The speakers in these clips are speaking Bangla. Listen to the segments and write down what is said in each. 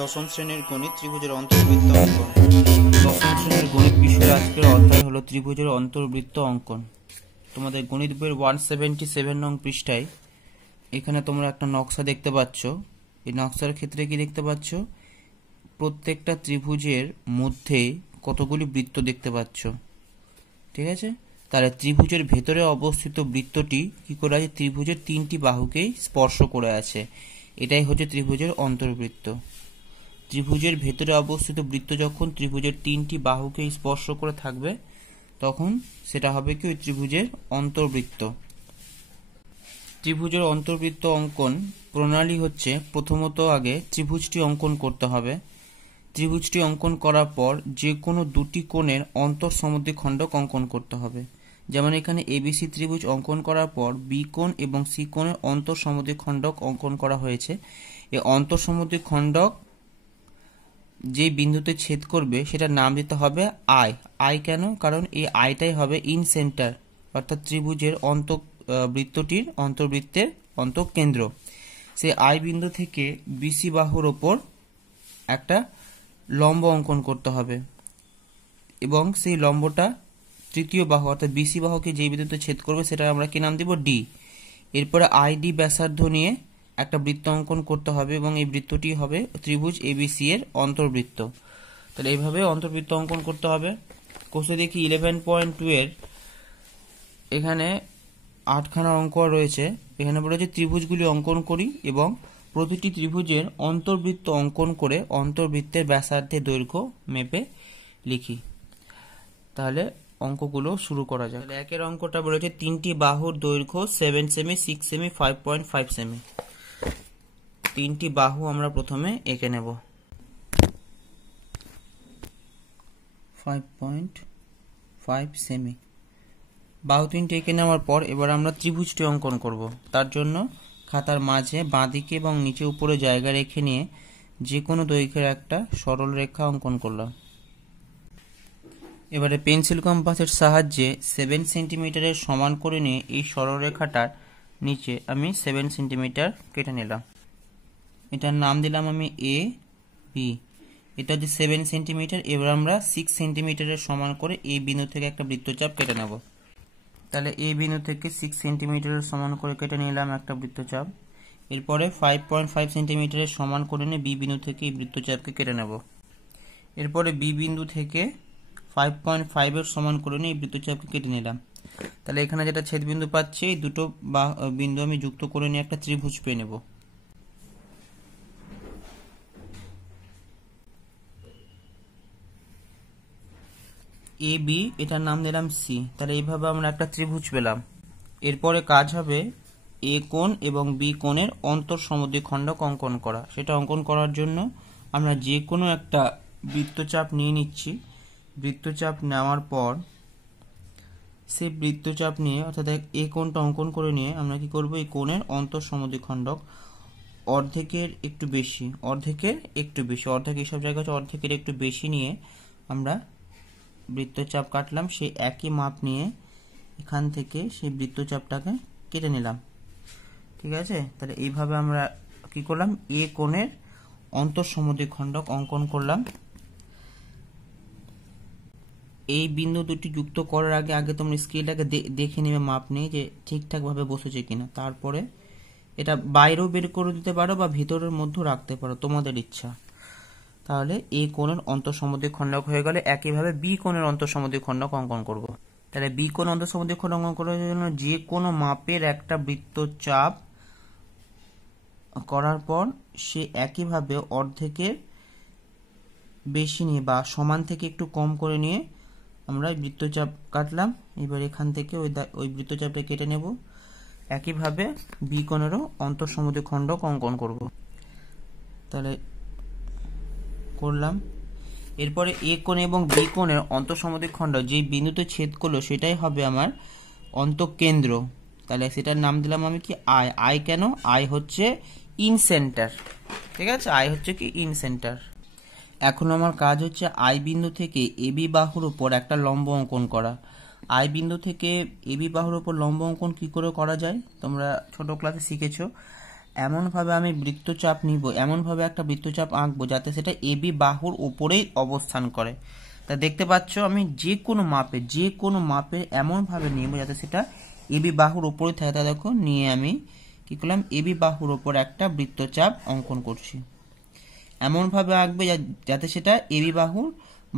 দশম শ্রেণীর গণিত ত্রিভুজের অন্তর্বৃত্ত অঙ্কন। দশম শ্রেণীর গণিত বিষয়ের আজকের অধ্যায় হলো ত্রিভুজের অন্তর্বৃত্ত অঙ্কন। তোমাদের গণিত বইয়ের 177 নং পৃষ্ঠায় এখানে তোমরা একটা নকশা দেখতে পাচ্ছ। এই নকশার ক্ষেত্রে কি দেখতে পাচ্ছ? প্রত্যেকটা ত্রিভুজের মধ্যে কতগুলি বৃত্ত দেখতে পাচ্ছ, ঠিক আছে? তাহলে ত্রিভুজের ভেতরে অবস্থিত বৃত্তটি কি করে আছে? ত্রিভুজের তিনটি বাহুকেই স্পর্শ করে আছে, এটাই হচ্ছে ত্রিভুজের অন্তর্বৃত্ত। ত্রিভুজের ভেতরে অবস্থিত বৃত্ত যখন ত্রিভুজের তিনটি বাহুকে স্পর্শ করে থাকবে তখন সেটা হবে কি ওই ত্রিভুজের অন্তর্বৃত্ত। ত্রিভুজের অন্তর্বৃত্ত অঙ্কন প্রণালী হচ্ছে, প্রথমত আগে ত্রিভুজটি অঙ্কন করতে হবে। ত্রিভুজটি অঙ্কন করার পর যে কোনো দুটি কোণের অন্তঃসমদ্বিখণ্ডক অঙ্কন করতে হবে। যেমন এখানে এবিসি ত্রিভুজ অঙ্কন করার পর বি কোণ এবং সি কোণের অন্তঃসমদ্বিখণ্ডক অঙ্কন করা হয়েছে। এই অন্তঃসমদ্বিখণ্ডক যে বিন্দুতে ছেদ করবে সেটার নাম দিতে হবে আই। I can? কারণ এই আইটাই হবে ইন সেন্টার, অর্থাৎ ত্রিভুজের বৃত্তটির অন্তর্বৃত্তের অন্তঃকেন্দ্র। সেই আই বিন্দু থেকে বিসি বাহুর ওপর একটা লম্ব অঙ্কন করতে হবে এবং সেই লম্বটা তৃতীয় বাহু অর্থাৎ বিসি বাহুকে যে বিন্দুতে ছেদ করবে সেটা আমরা কি নাম দিব? ডি। এরপরে আইডি ব্যাসার্ধ নিয়ে একটা বৃত্ত অঙ্কন করতে হবে এবং এই বৃত্তটি হবে ত্রিভুজ এবিসি এর অন্তর্বৃত্ত। তাহলে এইভাবে অন্তর্বৃত্ত অঙ্কন করতে হবে। কোষে দেখি 11.2 এর এখানে 8খানা অঙ্ক রয়েছে। এখানে বলেছে ত্রিভুজগুলি অঙ্কন করি এবং প্রতিটি ত্রিভুজের অন্তর্বৃত্ত অঙ্কন করে অন্তর্বৃত্তের ব্যাসার্ধের দৈর্ঘ্য মেপে লিখি। তাহলে অঙ্কগুলো শুরু করা যাক। একের অঙ্কটা বলেছে তিনটি বাহুর দৈর্ঘ্য 7 সেমি, 6 সেমি, 5.5 সেমি। তিনটি বাহু আমরা প্রথমে এঁকে নেব। 5.5 সেমি বাহু তিনটি এঁকে নেওয়ার পর এবার আমরা ত্রিভুজটি অঙ্কন করব। তার জন্য খাতার মাঝে বাঁদিকে এবং নিচে উপরে জায়গা রেখে নিয়ে যে কোনো দৈর্ঘ্যের একটা সরল রেখা অঙ্কন করলাম। এবারে পেন্সিল কম্পাসের সাহায্যে 7 সেন্টিমিটারের সমান করে নিয়ে এই সরলরেখাটার নিচে আমি 7 সেন্টিমিটার কেটে নিলাম। এটার নাম দিলাম আমি এ বি। এটা হচ্ছে 7 সেন্টিমিটার। এবার আমরা 6 সেন্টিমিটারের সমান করে এই বিন্দু থেকে একটা বৃত্তচাপ কেটে নেব। তাহলে এই বিন্দু থেকে 6 সেন্টিমিটারের সমান করে কেটে নিলাম একটা বৃত্তচাপ। এরপরে 5.5 সেন্টিমিটারের সমান করে নিয়ে বি বিন্দু থেকে এই বৃত্তচাপকে কেটে নেব। এরপরে বি বিন্দু থেকে 5.5 এর সমান করে নিয়ে এই বৃত্তচাপকে কেটে নিলাম। তাহলে এখানে যেটা ছেদ বিন্দু পাচ্ছি এই দুটো বিন্দু আমি যুক্ত করে নিয়ে একটা ত্রিভুজ পেয়ে নেব। এ বি, এটার নাম দিলাম সি। তাহলে এইভাবে আমরা একটা ত্রিভুজ পেলাম। এরপরে কাজ হবে এ কোণ এবং বি কোণের অন্তঃসমদ্বিখণ্ডক অঙ্কন করা। সেটা অঙ্কন করার জন্য আমরা যে কোনো একটা বৃত্তচাপ নিয়ে নিচ্ছি। বৃত্তচাপ নেওয়ার পর সেই বৃত্তচাপ নিয়ে অর্থাৎ এ কোণটা অঙ্কন করে নিয়ে আমরা কি করব? এই কোণের অন্তঃসমদ্বিখণ্ডক অর্ধেকের একটু বেশি, অর্ধেক এইসব জায়গা হচ্ছে অর্ধেকের একটু বেশি নিয়ে আমরা বৃত্তচাপ কাটলাম। সেই একই মাপ নিয়ে এখান থেকে সেই বৃত্তচাপটাকে কেটে নিলাম, ঠিক আছে? তাহলে এইভাবে আমরা কি করলাম? এ কোণের অন্তঃসমদ্বিখণ্ডক অঙ্কন করলাম। এই বিন্দু দুটি যুক্ত করার আগে তোমরা স্কেলটাকে দেখে নেবে, মাপ নিয়ে যে ঠিকঠাক ভাবে বসেছে কিনা। তারপরে এটা বাইরেও বের করে দিতে পারো বা ভিতরের মধ্যে রাখতে পারো, তোমাদের ইচ্ছা। তাহলে এ কোণের অন্তঃসমদ্বিখণ্ডক হয়ে গেলে একইভাবে বি কোণের অন্তঃসমদ্বিখণ্ডক অঙ্কন করব। তাহলে বি কোণ অন্তঃসমদ্বিখণ্ডক অঙ্কন করার জন্য যে কোনো মাপের একটা বৃত্তচাপ করার পর সে একইভাবে অর্ধেকের বেশি নিয়ে বা সমান থেকে একটু কম করে নিয়ে আমরা বৃত্তচাপ কাটলাম। এবার এখান থেকে ওই বৃত্তচাপটা কেটে নেব। একইভাবে বি কোণেরও অন্তঃসমদ্বিখণ্ডক অঙ্কন করব। তাহলে করলাম। এরপরে এ কোণ এবং বি কোণের অন্তঃসমদ্বিখণ্ডক যে বিন্দুতে ছেদ করলো সেটাই হবে আমার অন্তঃকেন্দ্র। তাহলে সেটার নাম দিলাম আমি কি? আই। I can? আই হচ্ছে ইন সেন্টার, ঠিক আছে? আই হচ্ছে কি ইন সেন্টার। এখন আমার কাজ হচ্ছে আই বিন্দু থেকে এবি বাহুর উপর একটা লম্ব অঙ্কন করা। আই বিন্দু থেকে এবি বাহুর উপর লম্ব অঙ্কন কি করে করা যায় তোমরা ছোট ক্লাসে শিখেছো। এমনভাবে আমি বৃত্তচাপ নিব, এমনভাবে একটা বৃত্তচাপ আঁকবো যাতে সেটা এবি বাহুর উপরেই অবস্থান করে। তা দেখতে পাচ্ছ আমি যে কোনো মাপে এমনভাবে নিব যাতে সেটা এবি বাহুর উপরে থাকে। তা দেখো নিয়ে আমি কি করলাম, এবি বাহুর উপর একটা বৃত্তচাপ অঙ্কন করছি। এমনভাবে আঁকবে যাতে সেটা এবি বাহুর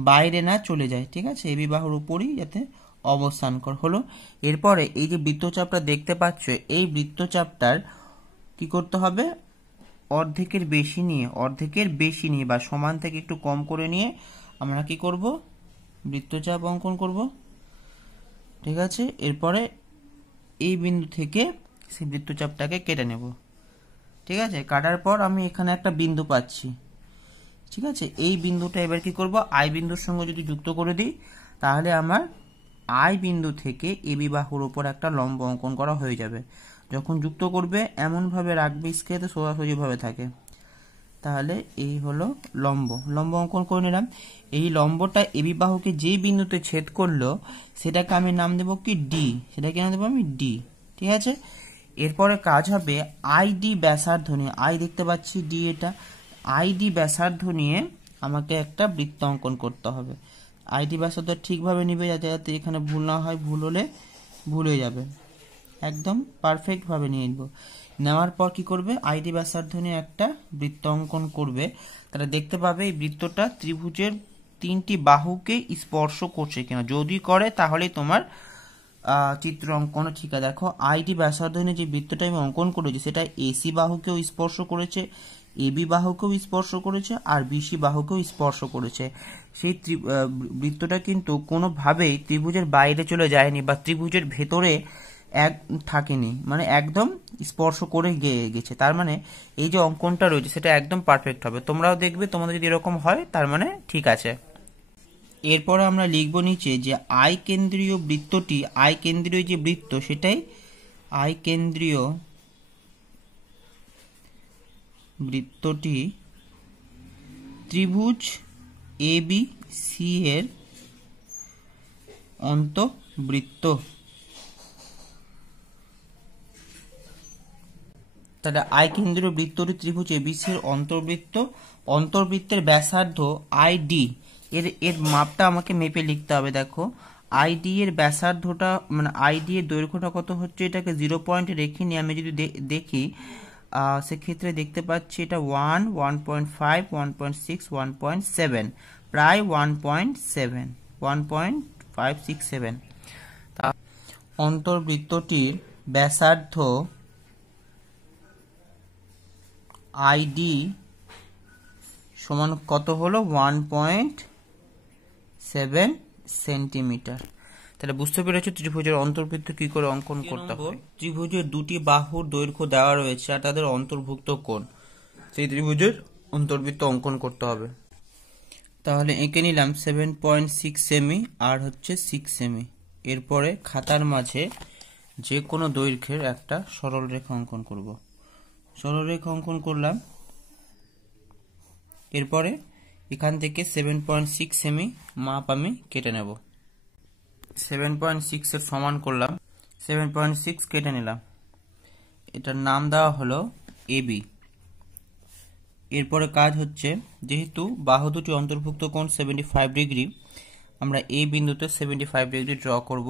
বাইরে না চলে যায়, ঠিক আছে, এবি বাহুর উপরই যাতে অবস্থান হলো। এরপরে এই যে বৃত্তচাপটা দেখতে পাচ্ছ, এই বৃত্তচাপটার কি করতে হবে, অর্ধেকের বেশি নিয়ে বা সমান থেকে একটু কম করে নিয়ে আমরা কি করব, বৃত্তচাপ অঙ্কন করব, ঠিক আছে। এরপরে এই বিন্দু থেকে সেই বৃত্তচাপটাকে কেটে নেব, ঠিক আছে। কাটার পর আমি এখানে একটা বিন্দু পাচ্ছি, ঠিক আছে। এই বিন্দুটা এবার কি করব, আই বিন্দুর সঙ্গে যদি যুক্ত করে দিই তাহলে আমার আই বিন্দু থেকে এবি বাহুর উপর একটা লম্ব অঙ্কন করা হয়ে যাবে। যখন যুক্ত করবে এমনভাবে রাখবে স্কেলে সোজাসুজিভাবে থাকে। তাহলে এই হলো লম্ব অঙ্কন করে নিলাম। এই লম্বটা এবি বাহুকে যেই বিন্দুতে ছেদ করলো সেটাকে আমি নাম দেবো কি, ডি। সেটাকে নাম দেবো আমি ডি, ঠিক আছে। এরপরে কাজ হবে আইডি ব্যাসার্ধ নিয়ে, আই দেখতে পাচ্ছি ডি, এটা আইডি ব্যাসার্ধ নিয়ে আমাকে একটা বৃত্ত অঙ্কন করতে হবে। আইডি ব্যাসার্ধ ঠিকভাবে নিবে যাতে এখানে ভুল না হয়, ভুল হলে ভুল হয়ে যাবে, একদম পারফেক্টভাবে নিয়ে নেব। নেওয়ার পর কি করবে, আইডি ব্যাসার্ধ নিয়ে একটা বৃত্ত অঙ্কন করবে। তাহলে দেখতে পাবে এই বৃত্তটা ত্রিভুজের 3টি বাহুকে স্পর্শ করছে কিনা, যদি করে তাহলেই তোমার চিত্র অঙ্কন ঠিক আছে। দেখো আইডি ব্যাসার্ধ নিয়ে যে বৃত্তটা আমি অঙ্কন করেছি সেটা এসি বাহুকেও স্পর্শ করেছে, এবি বাহুকেও স্পর্শ করেছে, আর বিসি বাহুকেও স্পর্শ করেছে। সেই বৃত্তটা কিন্তু কোনোভাবেই ত্রিভুজের বাইরে চলে যায়নি বা ত্রিভুজের ভেতরে থাকেনি, মানে একদম স্পর্শ করে গেছে। তার মানে এই যে অঙ্কনটা রয়েছে সেটা একদম পারফেক্ট হবে। তোমরাও দেখবে তোমাদের যদি এরকম হয় তার মানে ঠিক আছে। এরপরে আমরা লিখব নিচে যে আই কেন্দ্রীয় বৃত্তটি, আই কেন্দ্রীয় যে বৃত্ত সেটাই আই কেন্দ্রীয় বৃত্তটি ত্রিভুজ এ বি সি এর অন্তবৃত্ত। তাহলে আই কেন্দ্রীয় বৃত্তটি ত্রিভুজ এবিসি এর অন্তর্বৃত্ত, অন্তর্বৃত্তের ব্যাসার্ধ আইডি, এর মাপটা আমাকে মেপে লিখতে হবে। দেখো আইডি এর ব্যাসার্ধটা মানে আইডি এর দৈর্ঘ্যটা কত হচ্ছে, এটাকে 0 পয়েন্টে রেখে নিয়ে আমি যদি দেখি সেক্ষেত্রে দেখতে পাচ্ছি এটা 1, 1.5, 1.6, 1.7, প্রায় 1.7, 1.567। অন্তর্বৃত্তটির ব্যাসার্ধ আইডি সমান কত হলো, 1.7 সেন্টিমিটার। তাহলে বুঝতে পেরেছো ত্রিভুজের অন্তর্বৃত্ত কি করে অঙ্কন করতে হয়। ত্রিভুজের দুটি বাহুর দৈর্ঘ্য দেওয়া রয়েছে আর তাদের অন্তর্ভুক্ত কোণ, সেই ত্রিভুজের অন্তর্বৃত্ত অঙ্কন করতে হবে। তাহলে এঁকে নিলাম 7.6 সেমি আর হচ্ছে 6 সেমি। এরপরে খাতার মাঝে যে কোনো দৈর্ঘ্যের একটা সরলরেখা অঙ্কন করব। সরলরেখা অঙ্কন করলাম। এরপরে এখান থেকে 7.6 সেমি মাপ আমি কেটে নেব। 7.6 এর সমান করলাম, 7.6 কেটে নিলাম। এটার নাম দেওয়া হলো এবি। এরপরে কাজ হচ্ছে যেহেতু বাহু দুটি অন্তর্ভুক্ত কোণ 75 ডিগ্রি, আমরা এই বিন্দুতে 75 ডিগ্রি ড্র করব।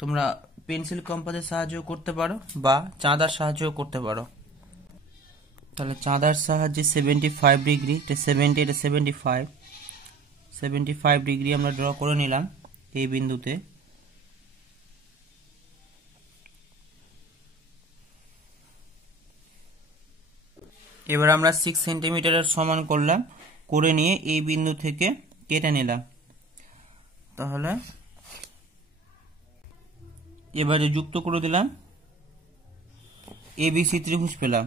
তোমরা পেন্সিল কম্পাসের সাহায্য করতে পারো বা চাঁদার সাহায্য করতে পারো। তাহলে চাঁদার সাহায্যে 75 ডিগ্রি, এটা 70, এটা 75 ডিগ্রি আমরা ড্র করে নিলাম এই বিন্দুতে। এবার আমরা 6 সেন্টিমিটারের সমান করলাম, করে নিয়ে এই বিন্দু থেকে কেটে নিলাম। তাহলে এবারে যুক্ত করে দিলাম, এবিসি ত্রিভুজ পেলাম।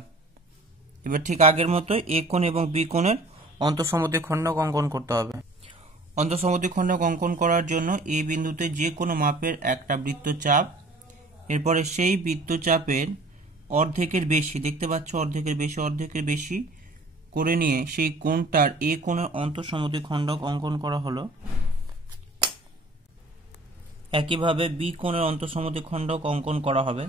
এবার ঠিক আগের মতো এ কোণ এবং বি কোণের অন্তঃসমদ্বিখণ্ডক অঙ্কন করতে হবে। অন্তঃসমদ্বিখণ্ডক অঙ্কন করার জন্য এই বিন্দুতে যে কোনো মাপের একটা বৃত্তচাপ, এরপরে সেই বৃত্তচাপের অর্ধেকের বেশি, দেখতে পাচ্ছ অর্ধেকের বেশি করে নিয়ে সেই কোণটার এ কোণের অন্তঃসমদ্বিখণ্ডক অঙ্কন করা হলো। একইভাবে বি কোণের অন্তঃসমদ্বিখণ্ডক অঙ্কন করা হবে।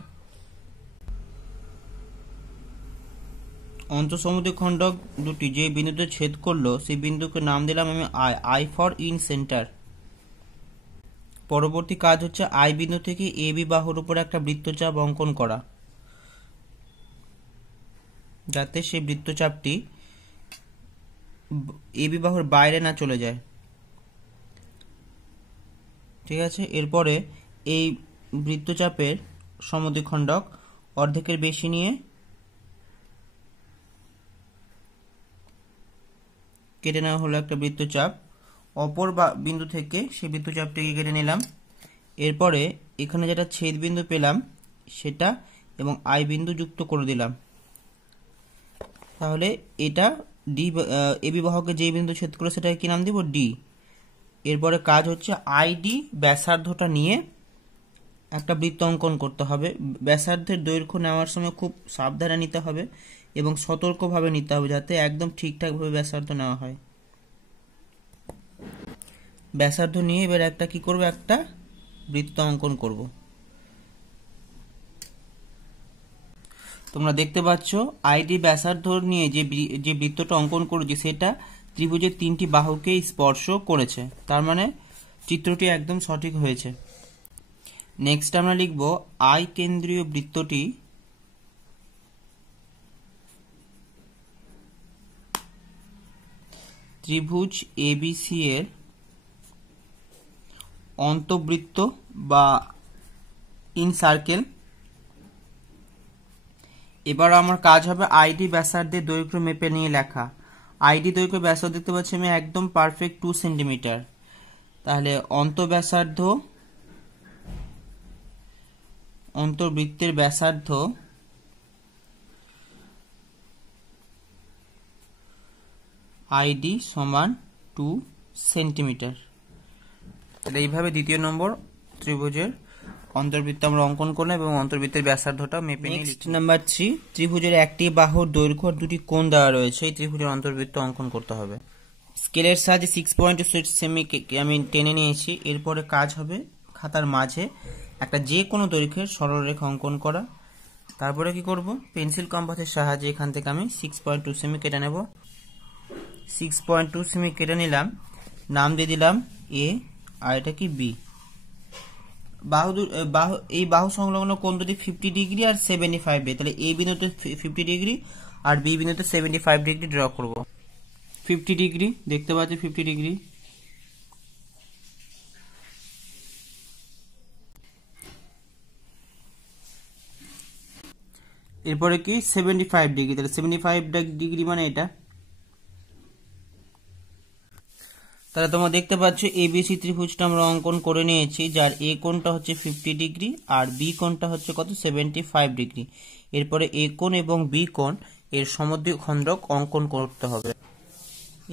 অন্তঃসমদ্বিখণ্ডক দুটি যে বিন্দুতে ছেদ করলো সেই বিন্দুকে নাম দিলাম আমি I, I for in centre. পরবর্তী কাজ হচ্ছে আই বিন্দু থেকে এ বি বাহুর উপর একটা বৃত্তচাপ অঙ্কন করা, যাতে সেই বৃত্তচাপটি এ বি বাহুর বাইরে না চলে যায়। ঠিক আছে, এরপরে এই বৃত্তচাপের সমদ্বিখণ্ডক অর্ধেকের বেশি নিয়ে কেটে নেওয়া হলো একটা বৃত্তচাপ। অপর বিন্দু থেকে সেই বৃত্তচাপটিকে কেটে নিলাম। এরপরে এখানে যেটা ছেদ বিন্দু পেলাম সেটা এবং আই বিন্দু যুক্ত করে দিলাম। তাহলে এটা ডি, এবি বাহুকে যে বিন্দু ছেদ করে সেটাকে কি নাম দিব? ডি। এরপরে কাজ হচ্ছে আইডি ব্যাসার্ধটা নিয়ে একটা বৃত্ত অঙ্কন করতে হবে। ব্যাসার্ধের দৈর্ঘ্য নেওয়ার সময় খুব সাবধানে নিতে হবে এবং সতর্কভাবে নিতে হবে, যাতে একদম ঠিকঠাকভাবে ব্যাসার্ধ নেওয়া হয়। ব্যাসার্ধ নিয়ে এবার একটা কি করব, একটা বৃত্ত অঙ্কন করব। তোমরা দেখতে পাচ্ছ আইডি ব্যাসার্ধ নিয়ে যে বৃত্তটা অঙ্কন করেছি সেটা ত্রিভুজের তিনটি বাহুকে স্পর্শ করেছে, তার মানে চিত্রটি একদম সঠিক হয়েছে। নেক্সট আমরা লিখব আই কেন্দ্রীয় বৃত্তটি ত্রিভুজ এবিসি এর অন্তবৃত্ত বা ইন সার্কেল। এবার আমার কাজ হবে আইডি ব্যাসার্ধের দৈর্ঘ্য মেপে নিয়ে লেখা। আইডি দৈর্ঘ্য ব্যাসার্ধ দেখতে পাচ্ছি আমি একদম পারফেক্ট 2 সেন্টিমিটার। তাহলে অন্তর্বৃত্তের ব্যাসার্ধ আইডি সমান 2 সেন্টিমিটার। তাহলে এইভাবে দ্বিতীয় নম্বর ত্রিভুজের অন্তর্বৃত্ত আমরা অঙ্কন করলাম এবং অন্তর্বৃত্তের ব্যাসার্ধটা মেপে নিয়ে লিখছি। নাম্বার 3, ত্রিভুজের একটি বাহুর দৈর্ঘ্য আর দুটি কোণ দেওয়া রয়েছে, এই ত্রিভুজের অন্তর্বৃত্ত অঙ্কন করতে হবে। স্কেলের সাহায্যে 6.6 সেমি আমি টেনে নিয়েছি। এরপরে কাজ হবে খাতার মাঝে একটা যে কোনো দৈর্ঘ্যের সরলরেখা অঙ্কন করা। তারপরে কি করব, পেন্সিল কম্পাসের সাহায্যে এখান থেকে আমি 6.2 সেমি কেটে নেব। 6.2 সেমি কেটে নিলাম, নাম দিয়ে দিলাম এ আর এটা কি বি। এই বাহু সংলগ্ন কোণ দুটি 50 ডিগ্রি আর 75 ডিগ্রি। তাহলে এ বিন্দুতে 50 ডিগ্রি আর বি বিন্দুতে 75 ডিগ্রি ড্র করব। 50 ডিগ্রি দেখতে পাচ্ছি, 50 ডিগ্রি। এরপরে কি 75 ডিগ্রি, তাহলে 75 ডিগ্রি মানে এটা। তাহলে তোমরা দেখতে পাচ্ছ এবিসি ত্রিভুজটা আমরা অঙ্কন করে নিয়েছি, যার এ কোণটা হচ্ছে 50 ডিগ্রি আর বি কোণটা হচ্ছে কত, 75 ডিগ্রি। এরপরে এ কোণ এবং বি কোণ এর সমদ্বিখণ্ডক অঙ্কন করতে হবে।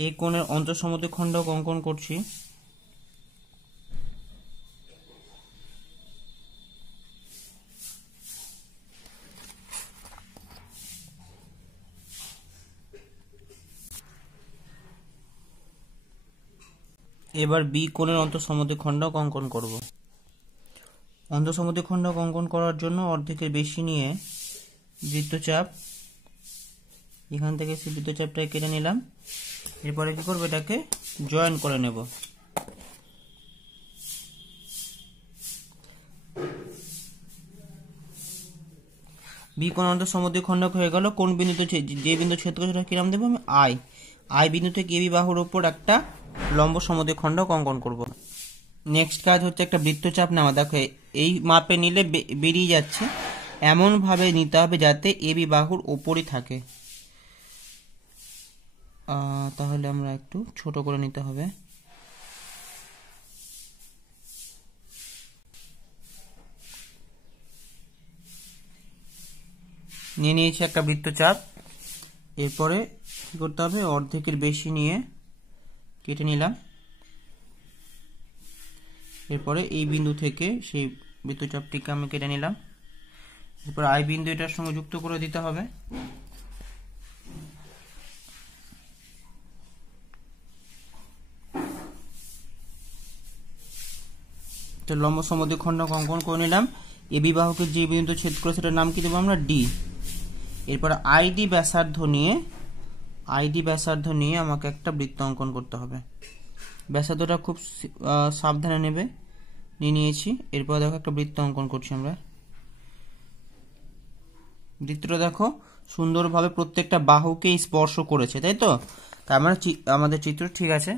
এ কোণের অন্তঃসমদ্বিখণ্ডক অঙ্কন করছি। এবার বি কোণের অন্তঃসমদ্বিখণ্ডক অঙ্কন করব। অন্তঃসমদ্বিখণ্ডক অঙ্কন করার জন্য অর্ধেকের বেশি নিয়ে বৃত্তচাপ, এখান থেকে সেই বৃত্তচাপটা কেটে নিলাম। এরপরে কি করব, এটাকে জয়েন করে নেব। বি কোণ অন্তঃসমদ্বিখণ্ডক হয়ে গেল। কোন বিন্দুতে যে বিন্দু ছেদ করে সেটা কি নাম দেবো আমি? আই। আই বিন্দু থেকে এবি বাহুর উপর একটা লম্ব সমদ্বিখণ্ডক অঙ্কন করব। নেক্সট কাজ হচ্ছে একটা বৃত্তচাপ নেওয়া। দেখো এই মাপে নিলে বেরিয়ে যাচ্ছে, এমন ভাবে নিতে হবে যাতে এবি বাহুর উপরই থাকে। তাহলে আমরা একটু ছোট করে নিতে হবে। নিয়ে নিয়েছি একটা বৃত্তচাপ। এরপরে কি করতে হবে, অর্ধেকের বেশি নিয়ে কেটে নিলাম। এরপরে এই বিন্দু থেকে সেই বৃত্তচাপটিকে আমি কেটে নিলাম। এরপর আই বিন্দু এটার সঙ্গে যুক্ত করে দিতে হবে। তো লম্ব সমদ্বিখণ্ডক অঙ্কন করে নিলাম। এবি বাহুকে যে বিন্দু ছেদ করে সেটার নাম কি দেবো আমরা? ডি। এরপর আইডি ব্যাসার্ধ নিয়ে আমাকে একটা বৃত্ত অঙ্কন করতে হবে। ব্যাসার্ধটা খুব সাবধানে নেবে, নিয়েছি। এরপর দেখো একটা বৃত্ত অঙ্কন করছি আমরা। বৃত্তটা দেখো সুন্দরভাবে প্রত্যেকটা বাহুকে স্পর্শ করেছে, তাই তো? তার মানে আমাদের চিত্র ঠিক আছে।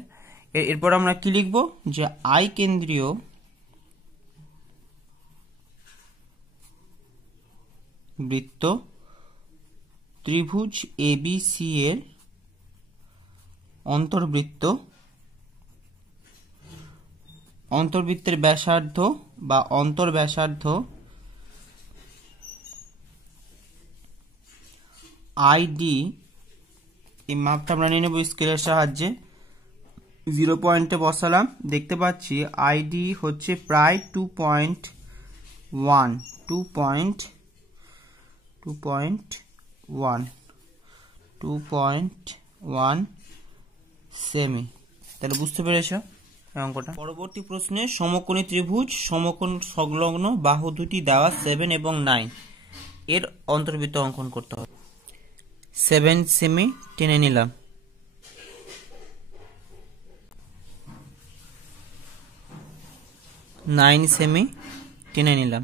এরপর আমরা কি লিখব, যে আই কেন্দ্রীয় বৃত্ত ত্রিভুজ এবিসি এর অন্তর্বৃত্তের ব্যাসার্ধ বা অন্তর্ব্যাসার্ধ আইডি, এই মাপটা আমরা নিয়ে নেব স্কেলের সাহায্যে। 0 পয়েন্টে বসালাম, দেখতে পাচ্ছি আইডি হচ্ছে প্রায় 2.1 সেমি। তাহলে বুঝতে পেরেছ অঙ্কটা। পরবর্তী প্রশ্নে সমকোণী ত্রিভুজ সমকোণ সংলগ্ন বাহু দুটি দেওয়া 7 এবং 9 এর অন্তর্বৃত্ত অঙ্কন করতে হবে। 7 সেমি টেনে নিলাম, 9 সেমি টেনে নিলাম।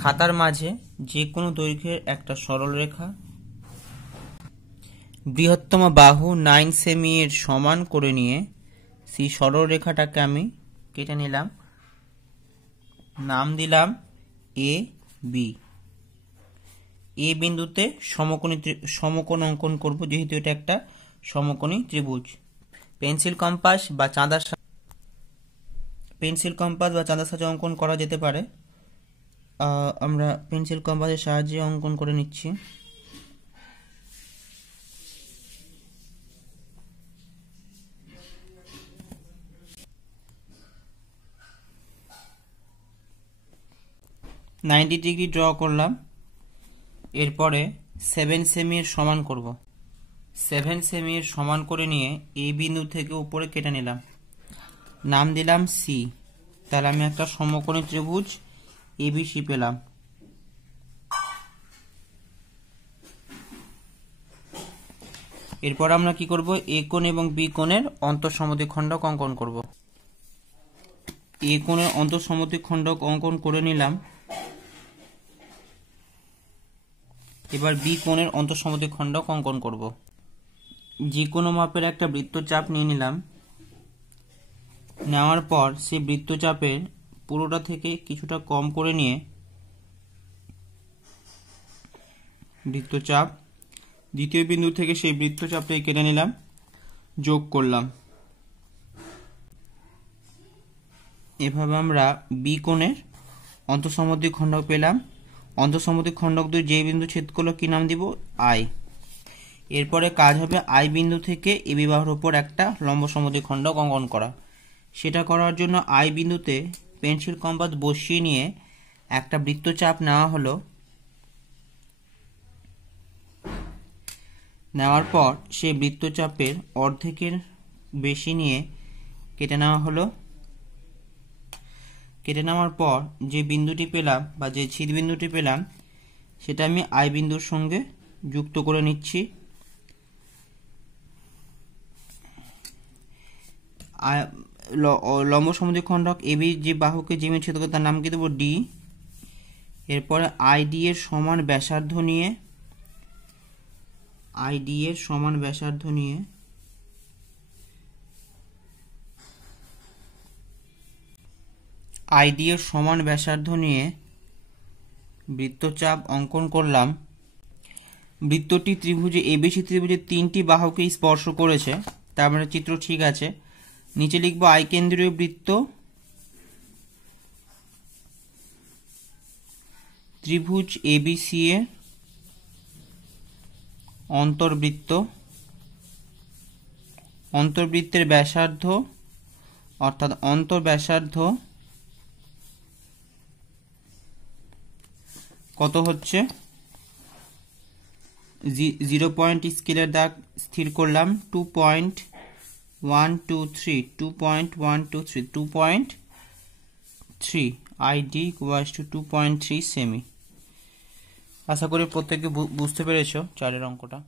খাতার মাঝে যে কোনো দৈর্ঘ্যের একটা সরল রেখা বৃহত্তম বাহু 9 সেমি এর সমান করে নিয়ে সেই সরল রেখাটাকে আমি কেটে নিলাম, নাম দিলাম এ বি। এ বিন্দুতে সমকোণ অঙ্কন করব, যেহেতু এটা একটা সমকোণী ত্রিভুজ। পেন্সিল কম্পাস বা চাঁদার সাহায্যে অঙ্কন করা যেতে পারে। আমরা পেন্সিল কম্পাসের সাহায্যে অঙ্কন করে নিচ্ছি। নাইনটি ডিগ্রি ড্র করলাম। এরপরে 7 সেমি এর সমান করব। 7 সেমি এর সমান করে নিয়ে এই বিন্দু থেকে উপরে কেটে নিলাম, নাম দিলাম সি। তাহলে আমি একটা সমকোণী ত্রিভুজ এবিসি পেলাম। এরপর আমরা কি করব, এ কোণ এবং বি কোণের অন্তঃসমদ্বিখণ্ডক অঙ্কন করব। এ কোণের অন্তঃসমদ্বিখণ্ডক অঙ্কন করে নিলাম। এবার বি কোণের অন্তঃসমদ্বিখণ্ডক অঙ্কন করব। যে কোনো মাপের একটা বৃত্তচাপ নিয়ে নিলাম। নেওয়ার পর সেই বৃত্তচাপের পুরোটা থেকে কিছুটা কম করে নিয়ে বৃত্তচাপ দ্বিতীয় বিন্দু থেকে সেই বৃত্তচাপটা কেটে নিলাম, যোগ করলাম। এভাবে আমরা বি কোণের অন্তঃসমদ্বিখণ্ডক পেলাম। অন্তঃসমদ্বিখণ্ডক দুই যে বিন্দু ছেদ করলো কি নাম দিব, আই। এরপরে কাজ হবে আই বিন্দু থেকে এবি বাহুর উপর একটা লম্ব সমদ্বিখণ্ডক অঙ্কন করা। সেটা করার জন্য আই বিন্দুতে পেন্সিল কম্পাস বসিয়ে নিয়ে একটা বৃত্তচাপ নেওয়া হলো। নেওয়ার পর সেই বৃত্তচাপের অর্ধেকের বেশি নিয়ে কেটে নেওয়া হলো। কেটে নেওয়ার পর যে বিন্দুটি পেলাম বা যে ছিদ বিন্দুটি পেলাম সেটা আমি আই বিন্দুর সঙ্গে যুক্ত করে নিচ্ছি। লম্ব সমদ্বিখণ্ডক এবি যে বাহুকে যে ছেদ করে তার নাম কি দেবো, ডি। এরপরে আইডি এর সমান ব্যাসার্ধ নিয়ে বৃত্তচাপ অঙ্কন করলাম। বৃত্তটি ত্রিভুজে এবিসি ত্রিভুজে 3টি বাহুকে স্পর্শ করেছে, তার মানে চিত্র ঠিক আছে। নিচে লিখবো আই কেন্দ্রীয় বৃত্ত ত্রিভুজ এবিসি এর অন্তর্বৃত্তের ব্যাসার্ধ অর্থাৎ অন্তর্ব্যাসার্ধ কত হচ্ছে, 0 পয়েন্ট স্কেলের দাগ স্থির করলাম, 2.123 2.3। ID = 2.3 semi. আশা করি প্রত্যেকে বুঝতে পেরেছো 4 অঙ্কটা।